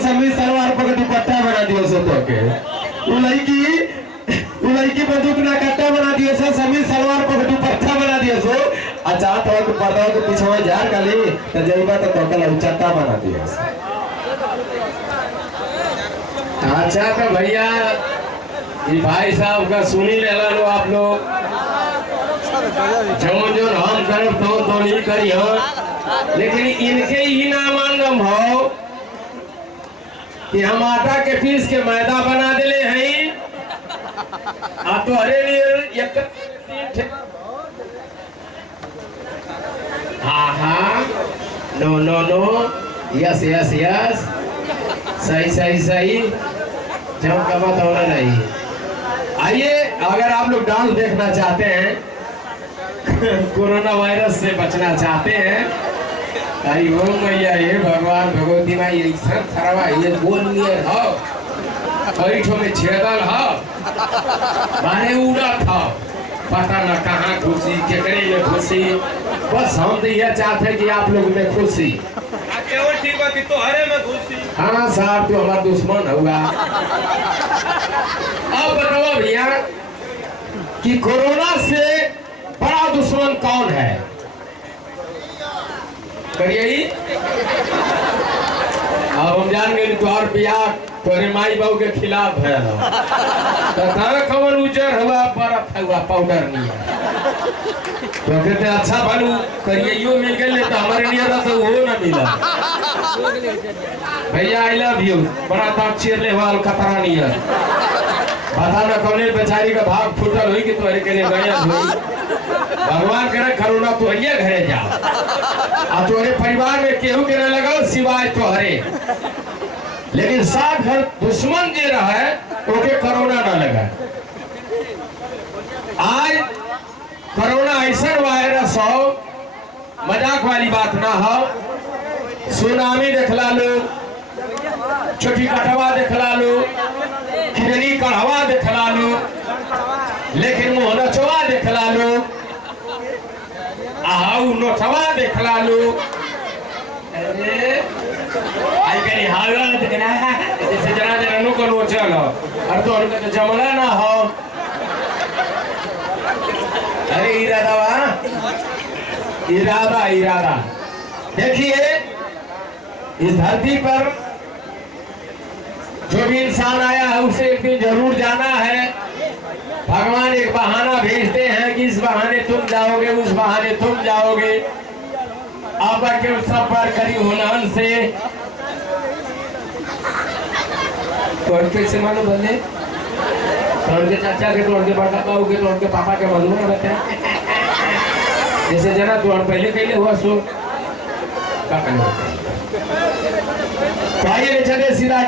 समी सलवार पकड़ दुपट्टा बना दियो सो तो के लड़की बंदूक ना कट्टा बना दियो सो समी सलवार पकड़ दुपट्टा बना दियो सो अच्छा तो पता के पीछे जार काली त जइबा तो टोटल उचट्टा बना दियो। अच्छा तो भैया ये भाई साहब का सुनी लेला लो आप लोग जो हम तरफ तो नहीं करी हो, लेकिन इनके ही ना मालूम हो कि हम आटा के पीस के मैदा बना दिले हैं आप तो हरे लिए एक हाँ no no no yes yes yes सही सही सही जब का बात होना नहीं। आइए अगर आप लोग डांस देखना चाहते हैं कोरोना वायरस से बचना चाहते हैं आई ओम मैया ये भगवान भगवती माई ऐसा सरवा ये बोल लिए हो पैठों में छेदल हो माने उड़ा था पता न कहाँ खुशी केकरे में खुशी बस हम तो यह चाहते हैं कि आप लोग में खुशी ठीक बात तो हरे में खुशी। हाँ साहब तो हमारा दुश्मन होगा। अब बताओ भैया कि कोरोना से बड़ा दुश्मन कौन है? करिए अब हम जान गए तोहर बियाह तोरे माई बाबू के खिलाफ है तो खबर उजर हुआ बर्फ हुआ पाउडर नहीं तो कहते अच्छा भालू करिए यो मिल गए तो हमारे लिए तो वो ना मिला। भैया आई लव यू बड़ा दांत चीरले वाल खतरा नहीं है बता ना कौन बेचारी का भाग फूटल हुई कि तोरे के लिए गया भगवान करे करुणा तो ये घरे जा आ तोरे परिवार में केहू के न लगाओ सिवाय तोहरे, लेकिन साथ घर दुश्मन जे रहा ओके कोरोना न लगा। आज कोरोना ऐसा वायरस हो मजाक वाली बात ना हो, सुनामी देखला लो, छोटी कटवा देखला लो, खिरनी कढ़वा देखला लो, लेकिन मोहनचवा देखला लो, आउ नोटवा देखला लो, अरे आई कहीं हालत देखना जैसे जना जना नो को नोचल हो और तो उनका तो जमला ना हो। अरे इरादा इरादा देखिए इस धरती पर जो भी इंसान आया है उसे एक दिन जरूर जाना है। भगवान एक बहाना भेजते हैं कि इस बहाने तुम जाओगे उस बहाने तुम जाओगे। अब के सब पर करी होनहन से तो कैसे मालूम बने तो उनके चाचा के तो उनके बड़का बाबू के तो उनके पापा के मालूम है बताए जैसे जना तो पहले पहले हुआ सो क्या करना। तो आइए चले सीधा